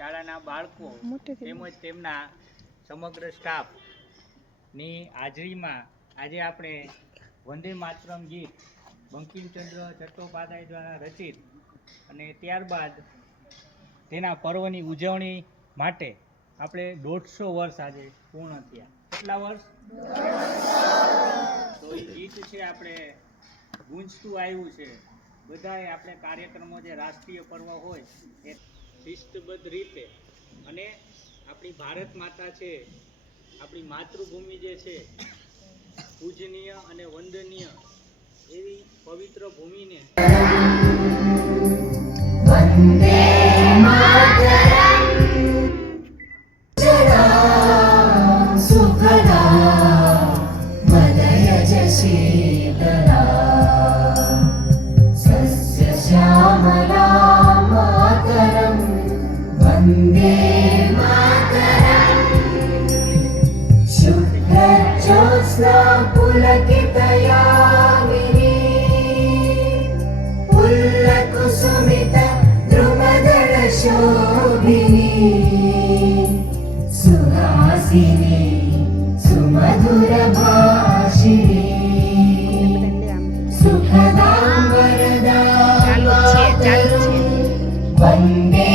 શાળાના બાળકો તેમજ તેમના સમગ્ર સ્ટાફની હાજરીમાં આજે આપણે વંદે માતરમ ગીત બંકિમચંદ્ર ચટ્ટોપાધ્યાય દ્વારા રચિત અને ત્યારબાદ તેના પર્વની ઉજવણી માટે આપણે 150 વર્ષ આજે પૂર્ણ થયા. કેટલા વર્ષ? તો એ ગીત છે આપણે ગુંજતું આવ્યું છે. બધાએ આપણે કાર્યક્રમો જે રાષ્ટ્રીય પર્વ હોય એ શિસ્તબદ્ધ રીતે અને આપણી ભારત માતા છે, આપણી માતૃભૂમિ જે છે, પૂજનીય અને વંદનીય એવી પવિત્ર ભૂમિને વંદે માતરમ જરા સુખદા મલયજ શીતલા સસ્ય શ્યામલા માતરમ વંદે માતરમ શુદ્ધ જ્યોત્સ્ના પુલકિતયામિની પુલ્લકુસુમિત દ્રુમદળ શોભિની સુહાસિની સુમધુર ભાષિની સુખદાં વરદાં વંદે